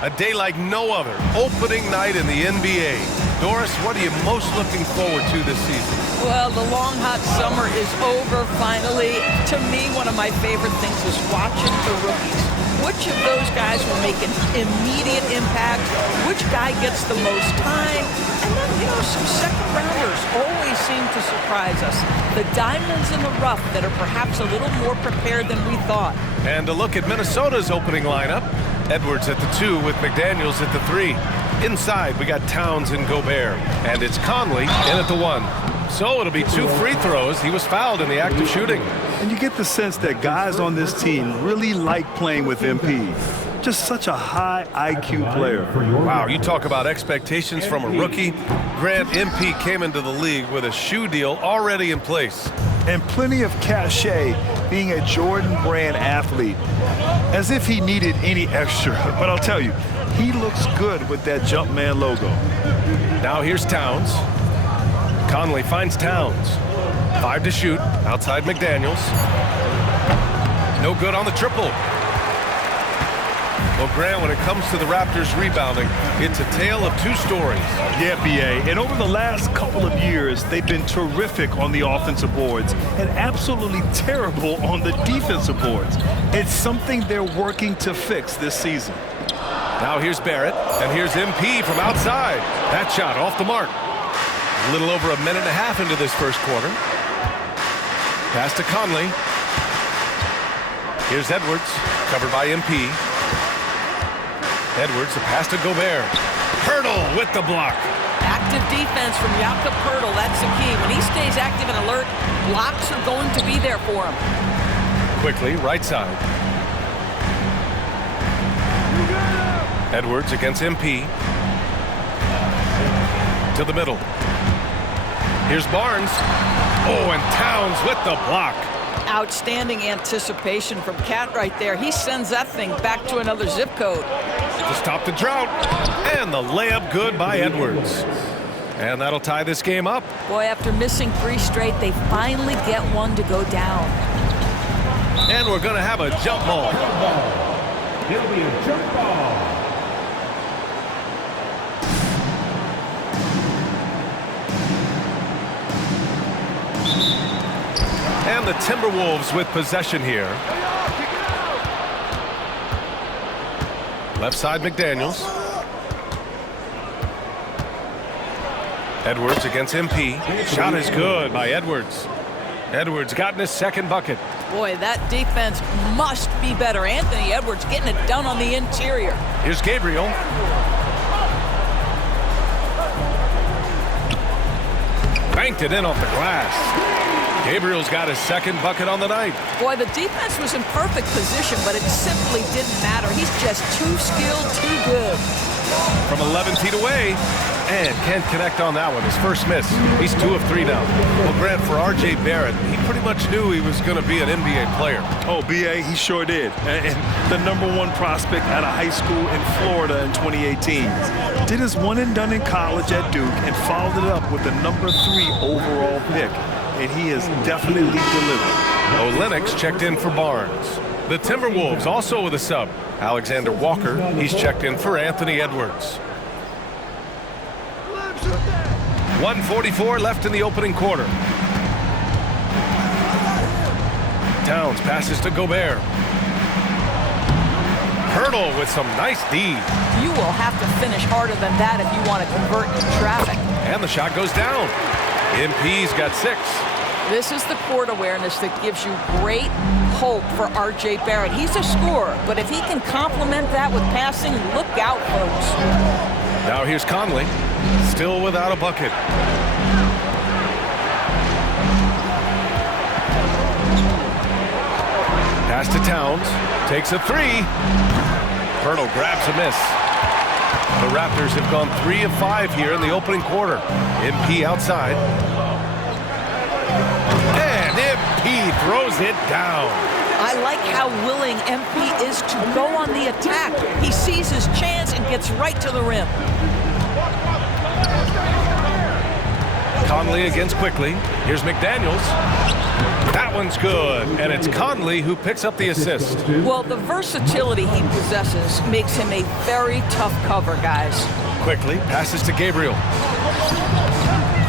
A day like no other. Opening night in the NBA. Doris, what are you most looking forward to this season? Well, the long, hot summer is over finally. To me, one of my favorite things is watching the rookies. Which of those guys will make an immediate impact? Which guy gets the most time? And then, some second-rounders always seem to surprise us. The diamonds in the rough that are perhaps a little more prepared than we thought. And a look at Minnesota's opening lineup. Edwards at the 2 with McDaniels at the 3. Inside, we got Towns and Gobert. And it's Conley in at the 1. So it'll be 2 free throws. He was fouled in the act of shooting. And you get the sense that guys on this team really like playing with MP. Just such a high IQ player. Wow, you talk about expectations from a rookie. Grant, MP came into the league with a shoe deal already in place. And plenty of cachet being a Jordan brand athlete. As if he needed any extra. But I'll tell you, he looks good with that Jumpman logo. Now here's Towns. Conley finds Towns. 5 to shoot, outside McDaniels. No good on the triple. Well, Grant, when it comes to the Raptors rebounding, it's a tale of 2 stories. Yeah, B.A. And over the last couple of years, they've been terrific on the offensive boards and absolutely terrible on the defensive boards. It's something they're working to fix this season. Now here's Barrett, and here's MP from outside. That shot off the mark. A little over a minute and a half into this first quarter. Pass to Conley. Here's Edwards, covered by MP. Edwards, a pass to Gobert. Hurdle with the block. Active defense from Jakob Poeltl, that's the key. When he stays active and alert, blocks are going to be there for him. Quickly, right side. Edwards against MP. To the middle. Here's Barnes. Oh, and Towns with the block. Outstanding anticipation from Cat right there. He sends that thing back to another zip code. To stop the drought. And the layup good by Edwards. And that'll tie this game up. Boy, after missing 3 straight, they finally get one to go down. And we're going to have a jump ball. It'll be a jump ball. And the Timberwolves with possession here. Left side, McDaniels. Edwards against MP. Shot is good by Edwards. Edwards gotten his second bucket. Boy, that defense must be better. Anthony Edwards getting it done on the interior. Here's Gabriel. Banked it in off the glass. Gabriel's got his second bucket on the night. Boy, the defense was in perfect position, but it simply didn't matter. He's just too skilled, too good. From 11 feet away, and can't connect on that one. His first miss. He's 2 of 3 now. Well, Grant, for R.J. Barrett, he pretty much knew he was going to be an NBA player. Oh, B.A., he sure did. And the #1 prospect out of high school in Florida in 2018. Did his one and done in college at Duke and followed it up with the #3 overall pick. And he has definitely delivered. Olynyk checked in for Barnes. The Timberwolves also with a sub. Alexander Walker, he's checked in for Anthony Edwards. 1:44 left in the opening quarter. Towns passes to Gobert. Hurdle with some nice D. You will have to finish harder than that if you want to convert in traffic. And the shot goes down. MP's got 6. This is the court awareness that gives you great hope for R.J. Barrett. He's a scorer, but if he can complement that with passing, look out, folks. Now here's Conley, still without a bucket. Pass to Towns, takes a 3. Poeltl grabs a miss. The Raptors have gone 3 of 5 here in the opening quarter. MP outside. And MP throws it down. I like how willing MP is to go on the attack. He sees his chance and gets right to the rim. Conley against Quickly. Here's McDaniels. That one's good, and it's Conley who picks up the assist. Well, the versatility he possesses makes him a very tough cover, guys. Quickly passes to Gabriel.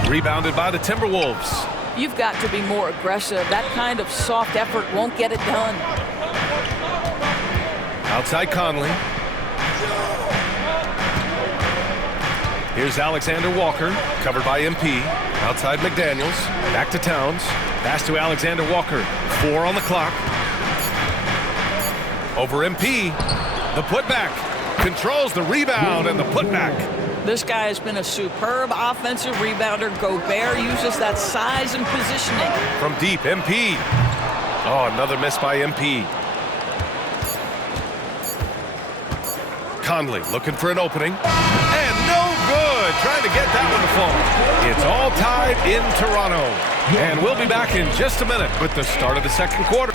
Rebounded by the Timberwolves. You've got to be more aggressive. That kind of soft effort won't get it done. Outside Conley. Here's Alexander Walker, covered by MP. Outside McDaniels, back to Towns. Pass to Alexander Walker, 4 on the clock. Over MP, the putback. Controls the rebound and the putback. This guy has been a superb offensive rebounder. Gobert uses that size and positioning. From deep, MP. Oh, another miss by MP. Conley looking for an opening. And no good. Trying to get that one to fall. It's all tied in Toronto. And we'll be back in just a minute with the start of the second quarter.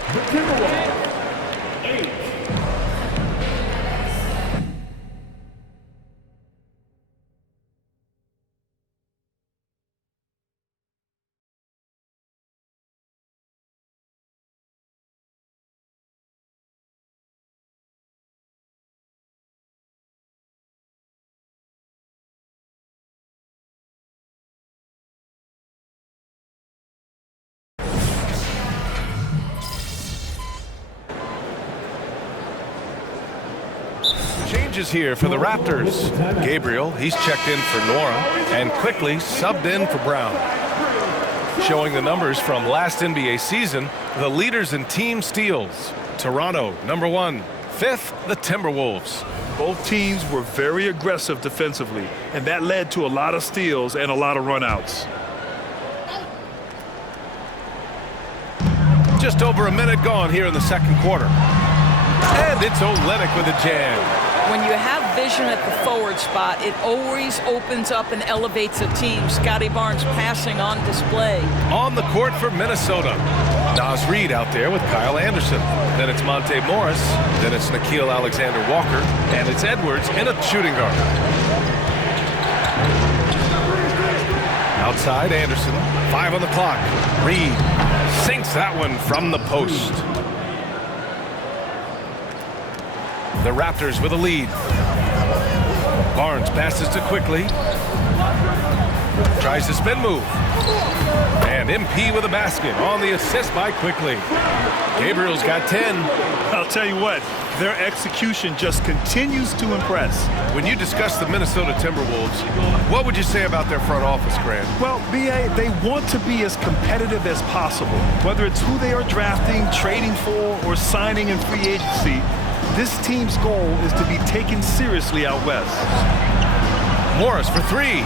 Changes here for the Raptors. Gabriel, he's checked in for Nora, and quickly subbed in for Brown. Showing the numbers from last NBA season, the leaders in team steals. Toronto, number 1. 5th, the Timberwolves. Both teams were very aggressive defensively, and that led to a lot of steals and a lot of runouts. Just over a minute gone here in the second quarter. And it's Olynyk with a jam. When you have vision at the forward spot, it always opens up and elevates a team. Scotty Barnes passing on display. On the court for Minnesota. Nas Reed out there with Kyle Anderson. Then it's Monte Morris. Then it's Nickeil Alexander-Walker. And it's Edwards in a shooting guard. Outside Anderson. 5 on the clock. Reed sinks that one from the post. The Raptors with a lead. Barnes passes to Quickly. Tries to spin move. And MP with a basket on the assist by Quickly. Gabriel's got 10. I'll tell you what, their execution just continues to impress. When you discuss the Minnesota Timberwolves, what would you say about their front office, Grant? Well, B.A., they want to be as competitive as possible. Whether it's who they are drafting, trading for, or signing in free agency, this team's goal is to be taken seriously out west. Morris for 3.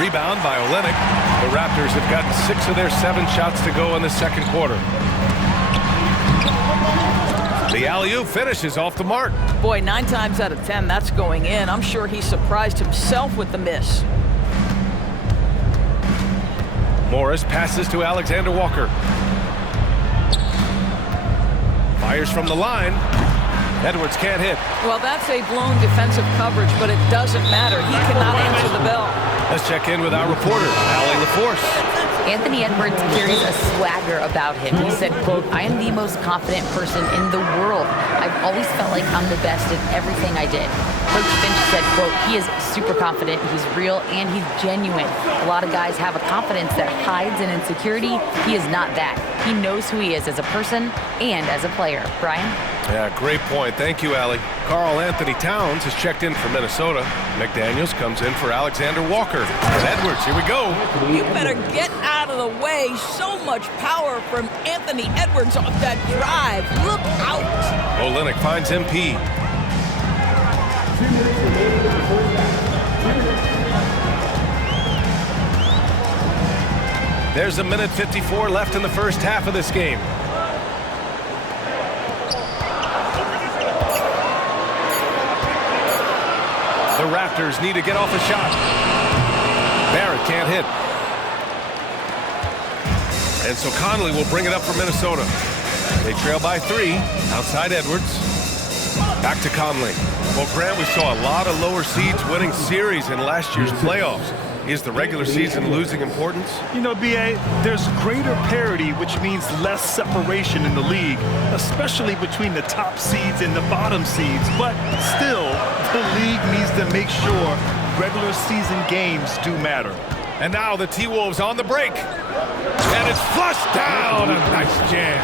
Rebound by Olynyk. The Raptors have gotten 6 of their 7 shots to go in the second quarter. The alley-oop finishes off the mark. Boy, 9 times out of 10, that's going in. I'm sure he surprised himself with the miss. Morris passes to Alexander Walker. Fires from the line. Edwards can't hit. Well, that's a blown defensive coverage, but it doesn't matter. He cannot answer the bell. Let's check in with our reporter, Allie LaForce. Anthony Edwards carries a swagger about him. He said, quote, "I am the most confident person in the world. I've always felt like I'm the best at everything I did." Coach Finch said, quote, "He is super confident, he's real, and he's genuine. A lot of guys have a confidence that hides in insecurity. He is not that. He knows who he is as a person and as a player." Brian? Yeah, great point. Thank you, Allie. Karl Anthony Towns has checked in for Minnesota. McDaniels comes in for Alexander Walker. And Edwards, here we go. You better get out of the way. So much power from Anthony Edwards off that drive. Look out. Olynyk finds MP. There's a minute 54 left in the first half of this game. The Raptors need to get off a shot. Barrett can't hit. And so Conley will bring it up for Minnesota. They trail by 3. Outside Edwards. Back to Conley. Well, Grant, we saw a lot of lower seeds winning series in last year's playoffs. Is the regular season losing importance? You know, B.A., there's greater parity, which means less separation in the league, especially between the top seeds and the bottom seeds. But still, the league needs to make sure regular season games do matter. And now the T-Wolves on the break. And it's flushed down. A nice jam.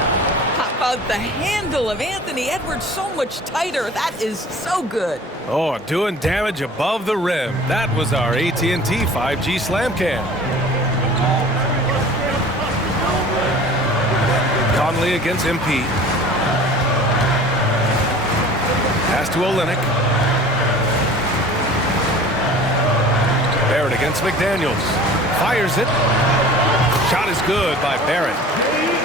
How about the handle of Anthony Edwards so much tighter? That is so good. Oh, doing damage above the rim. That was our AT&T 5G Slam Cam. Conley against MP. Pass to Olynyk. Barrett against McDaniels. Fires it. Shot is good by Barrett.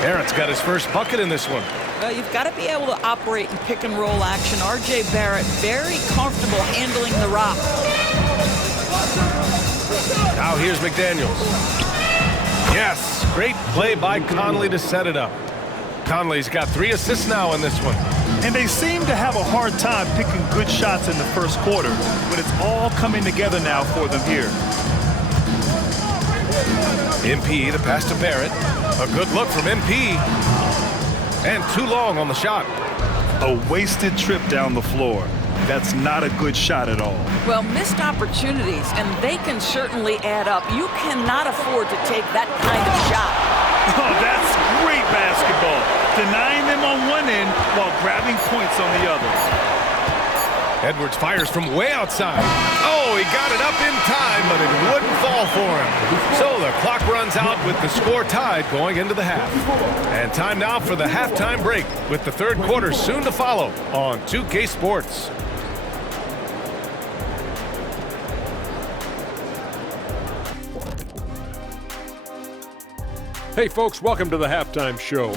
Barrett's got his first bucket in this one. Well, you've got to be able to operate in pick and roll action. R.J. Barrett very comfortable handling the rock. Now here's McDaniels. Yes, great play by Conley to set it up. Conley's got 3 assists now in this one. And they seem to have a hard time picking good shots in the first quarter, but it's all coming together now for them here. MP, the pass to Barrett. A good look from MP. And too long on the shot. A wasted trip down the floor. That's not a good shot at all. Well, missed opportunities, and they can certainly add up. You cannot afford to take that kind of shot. Oh, that's great basketball. Denying them on one end while grabbing points on the other. Edwards fires from way outside. Oh, he got it up in time, but it wouldn't fall for him. So the clock runs out with the score tied going into the half. And time now for the halftime break, with the third quarter soon to follow on 2K Sports. Hey folks, welcome to the halftime show.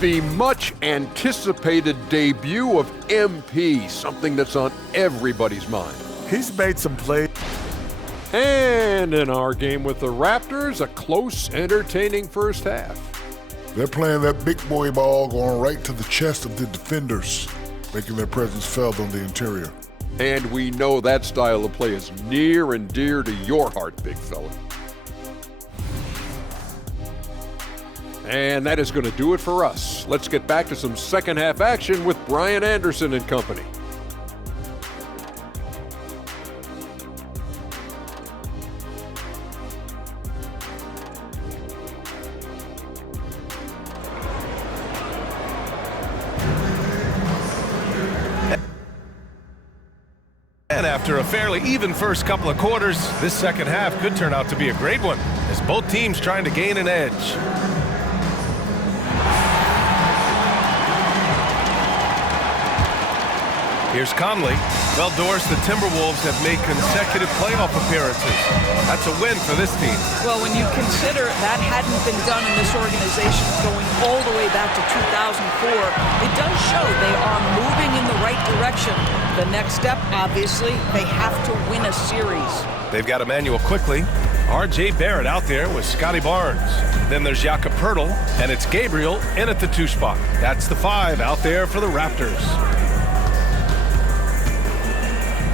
The much anticipated debut of MP, something that's on everybody's mind. He's made some plays. And in our game with the Raptors, a close, entertaining first half. They're playing that big boy ball going right to the chest of the defenders, making their presence felt on the interior. And we know that style of play is near and dear to your heart, big fella. And that is going to do it for us. Let's get back to some second half action with Brian Anderson and company. And after a fairly even first couple of quarters, this second half could turn out to be a great one, as both teams trying to gain an edge. Here's Conley. Well, Doris, the Timberwolves have made consecutive playoff appearances. That's a win for this team. Well, when you consider that hadn't been done in this organization going all the way back to 2004, it does show they are moving in the right direction. The next step, obviously, they have to win a series. They've got Emmanuel Quickly. R.J. Barrett out there with Scotty Barnes. Then there's Jakob Poeltl, and it's Gabriel in at the 2 spot. That's the 5 out there for the Raptors.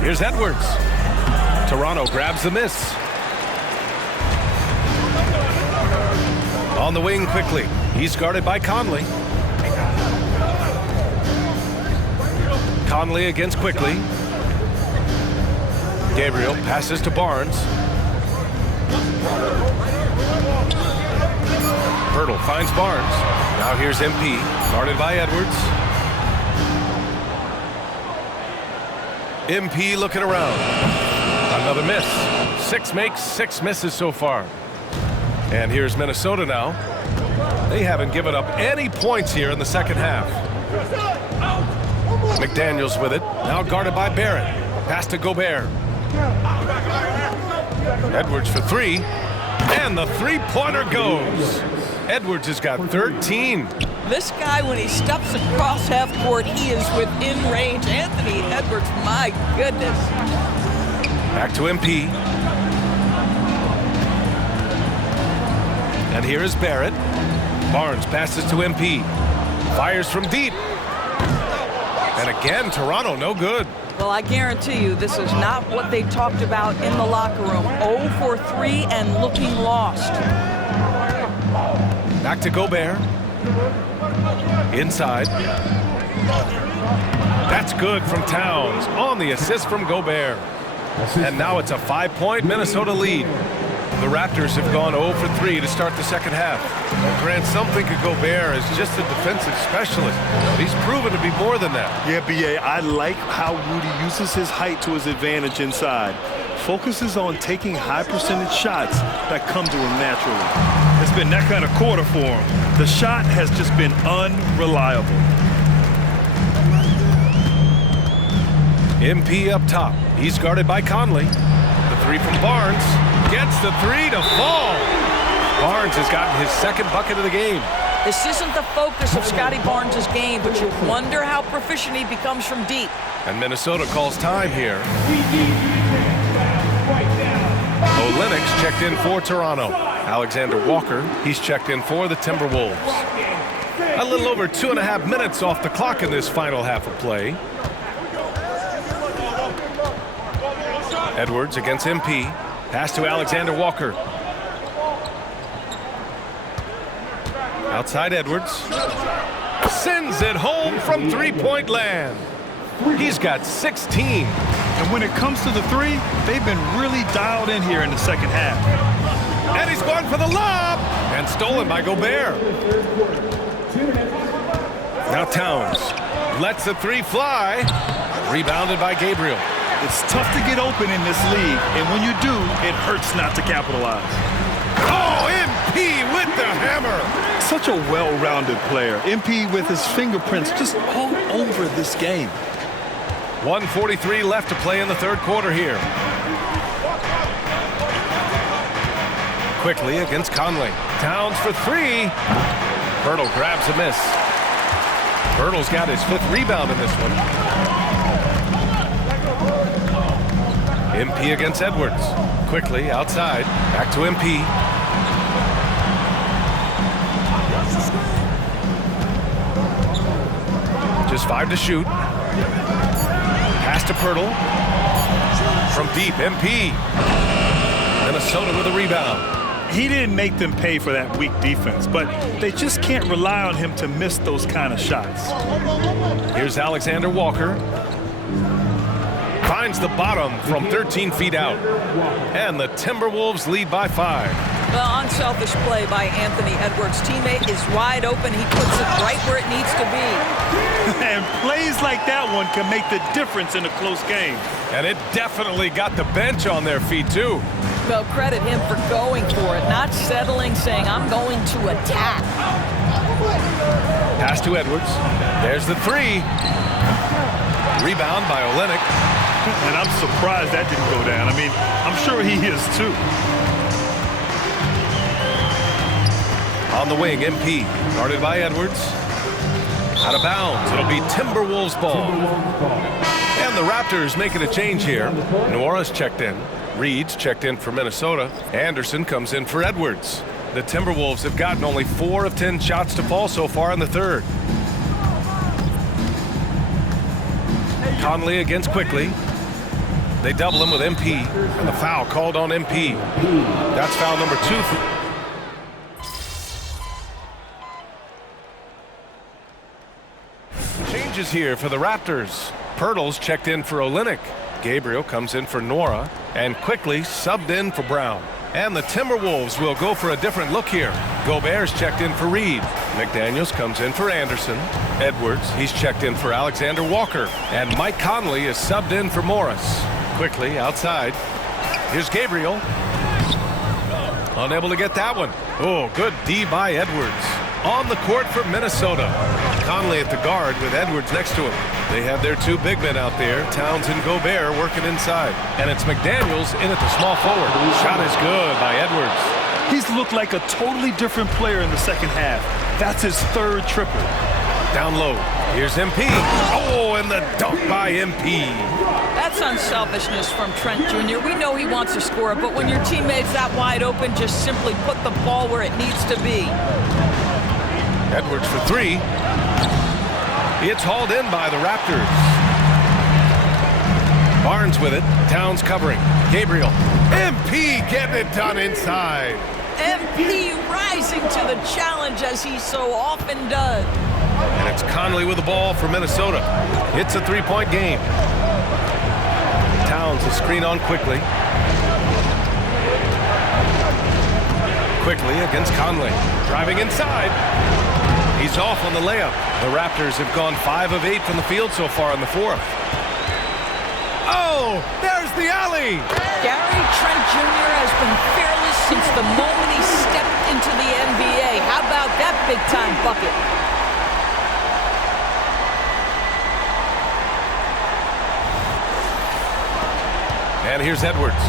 Here's Edwards. Toronto grabs the miss. On the wing quickly. He's guarded by Conley. Conley against Quickly. Gabriel passes to Barnes. Poeltl finds Barnes. Now here's MP, guarded by Edwards. MP looking around. Another miss. 6 makes, 6 misses so far. And here's Minnesota now. They haven't given up any points here in the second half. McDaniels with it. Now guarded by Barrett. Pass to Gobert. Edwards for 3. And the three-pointer goes. Edwards has got 13. This guy, when he steps across half court, he is within range. Anthony Edwards, my goodness. Back to MP. And here is Barrett. Barnes passes to MP. Fires from deep. And again, Toronto no good. Well, I guarantee you this is not what they talked about in the locker room. 0 for 3 and looking lost. Back to Gobert. Inside. That's good from Towns on the assist from Gobert. And now it's a 5-point Minnesota lead. The Raptors have gone 0 for 3 to start the second half. Grant, some think of Gobert as just a defensive specialist, but he's proven to be more than that. Yeah, B.A., I like how Rudy uses his height to his advantage inside. Focuses on taking high-percentage shots that come to him naturally. It's been that kind of quarter for him. The shot has just been unreliable. MP up top. He's guarded by Conley. The three from Barnes. Gets the three to fall. Barnes has gotten his second bucket of the game. This isn't the focus of Scotty Barnes' game, but you wonder how proficient he becomes from deep. And Minnesota calls time here. Olynyk's checked in for Toronto. Alexander Walker, he's checked in for the Timberwolves. A little over 2.5 minutes off the clock in this final half of play. Edwards against MP. Pass to Alexander Walker. Outside Edwards. Sends it home from three-point land. He's got 16. And when it comes to the three, they've been really dialed in here in the second half. And he's going for the lob. And stolen by Gobert. Now Towns lets the three fly. Rebounded by Gabriel. It's tough to get open in this league, and when you do, it hurts not to capitalize. Oh, MP with the hammer. Such a well-rounded player. MP with his fingerprints just all over this game. 1:43 left to play in the third quarter here. Quickly against Conley. Towns for three. Hurdle grabs a miss. Hurdle's got his 5th rebound in this one. MP against Edwards. Quickly outside. Back to MP. Just 5 to shoot. Pass to Pirtle. From deep, MP. Minnesota with a rebound. He didn't make them pay for that weak defense, but they just can't rely on him to miss those kind of shots. Here's Alexander Walker. Finds the bottom from 13 feet out. And the Timberwolves lead by 5. Well, unselfish play by Anthony Edwards. Teammate is wide open. He puts it right where it needs to be. And plays like that one can make the difference in a close game. And it definitely got the bench on their feet, too. Well, credit him for going for it, not settling, saying, I'm going to attack. Pass to Edwards. There's the three. Rebound by Olynyk. And I'm surprised that didn't go down. I mean, I'm sure he is, too. On the wing, MP. Guarded by Edwards. Out of bounds. It'll be Timberwolves ball. And the Raptors making a change here. Nora's checked in. Reed's checked in for Minnesota. Anderson comes in for Edwards. The Timberwolves have gotten only 4 of 10 shots to fall so far in the third. Conley against Quickly. They double him with MP. And the foul called on MP. That's foul number 2 for... Changes here for the Raptors. Pirtle's checked in for Olynyk. Gabriel comes in for Nora, and Quickly subbed in for Brown. And the Timberwolves will go for a different look here. Gobert's checked in for Reed. McDaniels comes in for Anderson. Edwards, he's checked in for Alexander Walker. And Mike Conley is subbed in for Morris. Quickly outside. Here's Gabriel. Unable to get that one. Oh, good D by Edwards. On the court for Minnesota. Conley at the guard with Edwards next to him. They have their 2 big men out there, Towns and Gobert, working inside. And it's McDaniels in at the small forward. Shot is good by Edwards. He's looked like a totally different player in the second half. That's his 3rd triple. Down low. Here's MP. Oh, and the dunk by MP. That's unselfishness from Trent Jr. We know he wants to score, but when your teammate's that wide open, just simply put the ball where it needs to be. Edwards for 3. It's hauled in by the Raptors. Barnes with it. Towns covering. Gabriel. MP getting it done inside. MP rising to the challenge as he so often does. And it's Conley with the ball for Minnesota. It's a three-point game. Towns is screen on quickly. Quickly against Conley. Driving inside. He's off on the layup. The Raptors have gone 5 of 8 from the field so far in the fourth. Oh, there's the alley. Gary Trent Jr. has been fearless since the moment he stepped into the NBA. How about that big-time bucket? And here's Edwards.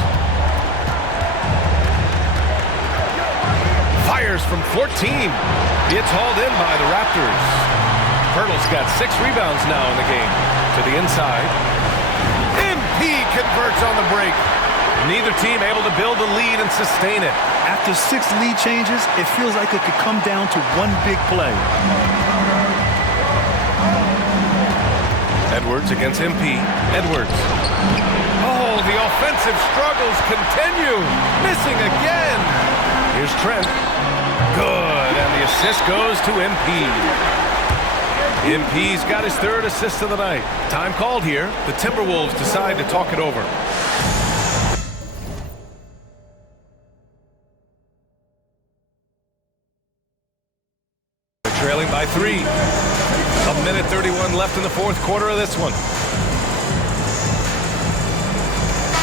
Fires from 14. It's hauled in by the Raptors. Pirtle's got 6 rebounds now in the game. To the inside. MP converts on the break. Neither team able to build a lead and sustain it. After 6 lead changes, it feels like it could come down to one big play. Edwards against MP. Edwards. Oh, the offensive struggles continue. Missing again. Here's Trent. Good, and the assist goes to MP. MP's got his 3rd assist of the night. Time called here. The Timberwolves decide to talk it over. They're trailing by 3. 1:31 left in the fourth quarter of this one.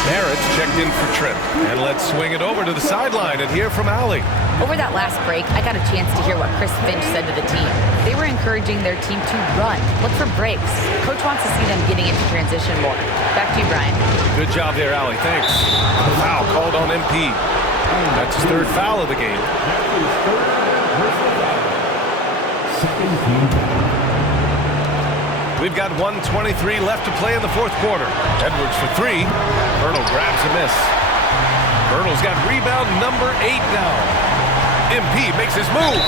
Barrett's checked in for Trent. And let's swing it over to the sideline and hear from Allie. Over that last break, I got a chance to hear what Chris Finch said to the team. They were encouraging their team to run, look for breaks. Coach wants to see them getting into transition more. Back to you, Brian. Good job there, Allie. Thanks. The foul called on MP. That's his 3rd foul of the game. We've got 1:23 left to play in the fourth quarter. Edwards for 3. Pirtle grabs a miss. Pirtle's got rebound number 8 now. MP makes his move.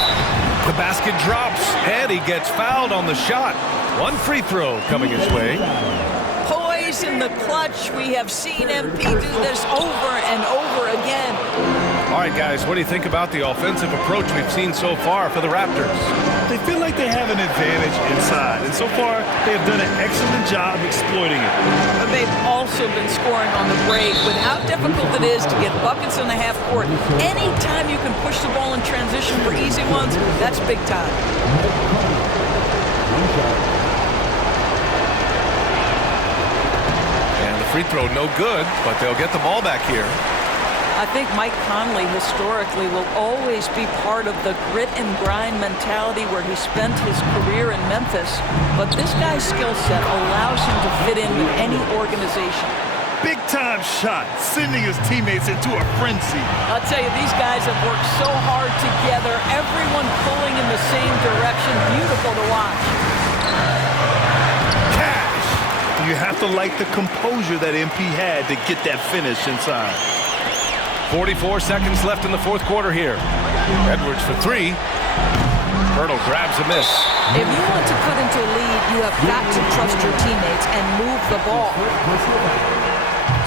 The basket drops, and he gets fouled on the shot. 1 free throw coming his way. Poise in the clutch. We have seen MP do this over and over again. All right, guys, what do you think about the offensive approach we've seen so far for the Raptors? They feel like they have an advantage inside, and so far they have done an excellent job exploiting it. But they've also been scoring on the break with how difficult it is to get buckets in the half court. Anytime you can push the ball in transition for easy ones, that's big time. And the free throw no good, but they'll get the ball back here. I think Mike Conley historically will always be part of the grit and grind mentality where he spent his career in Memphis, but this guy's skill set allows him to fit in with any organization. Big time shot, sending his teammates into a frenzy. I'll tell you, these guys have worked so hard together, everyone pulling in the same direction. Beautiful to watch. Cash! You have to like the composure that MP had to get that finish inside. 44 seconds left in the fourth quarter here. Edwards for 3. Pirtle grabs a miss. If you want to cut into a lead, you have got to trust your teammates and move the ball.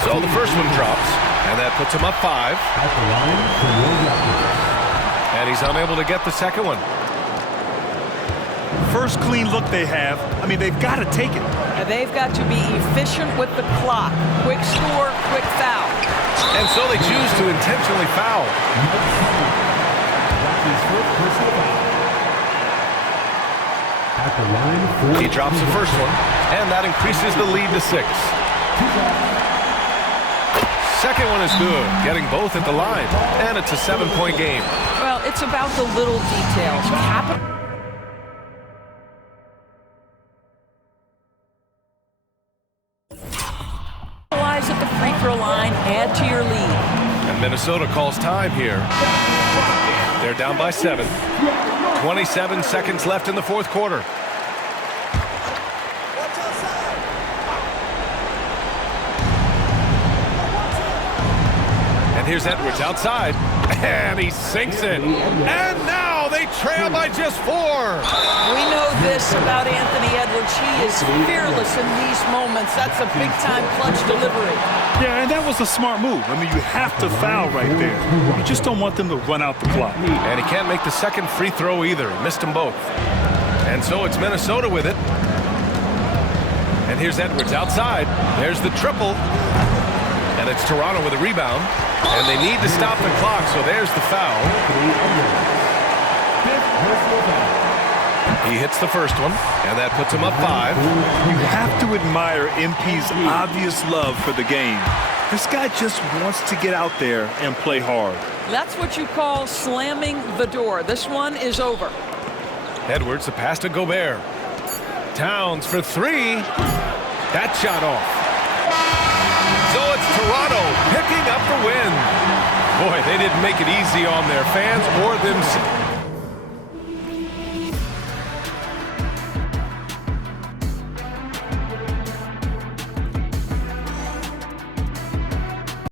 So the first one drops, and that puts him up 5. And he's unable to get the second one. First clean look they have. I mean, they've got to take it. And they've got to be efficient with the clock. Quick score, quick foul. And so they choose to intentionally foul. He drops the first one, and that increases the lead to 6. Second one is good, getting both at the line, and it's a 7-point game. Well, it's about the little details. Capitalize at the free throw line, add to your lead. And Minnesota calls time here. They're down by 7. 27 seconds left in the fourth quarter. And here's Edwards outside, and he sinks it. And now they they trail by just 4. We know this about Anthony Edwards. He is fearless in these moments. That's a big-time clutch delivery. Yeah, and that was a smart move. I mean, you have to foul right there. You just don't want them to run out the clock. And he can't make the second free throw either. He missed them both. And so it's Minnesota with it. And here's Edwards outside. There's the triple. And it's Toronto with a rebound. And they need to stop the clock, so there's the foul. He hits the first one, and that puts him up 5. You have to admire MP's obvious love for the game. This guy just wants to get out there and play hard. That's what you call slamming the door. This one is over. Edwards, the pass to Gobert. Towns for 3. That shot off. So it's Toronto picking up the win. Boy, they didn't make it easy on their fans or themselves.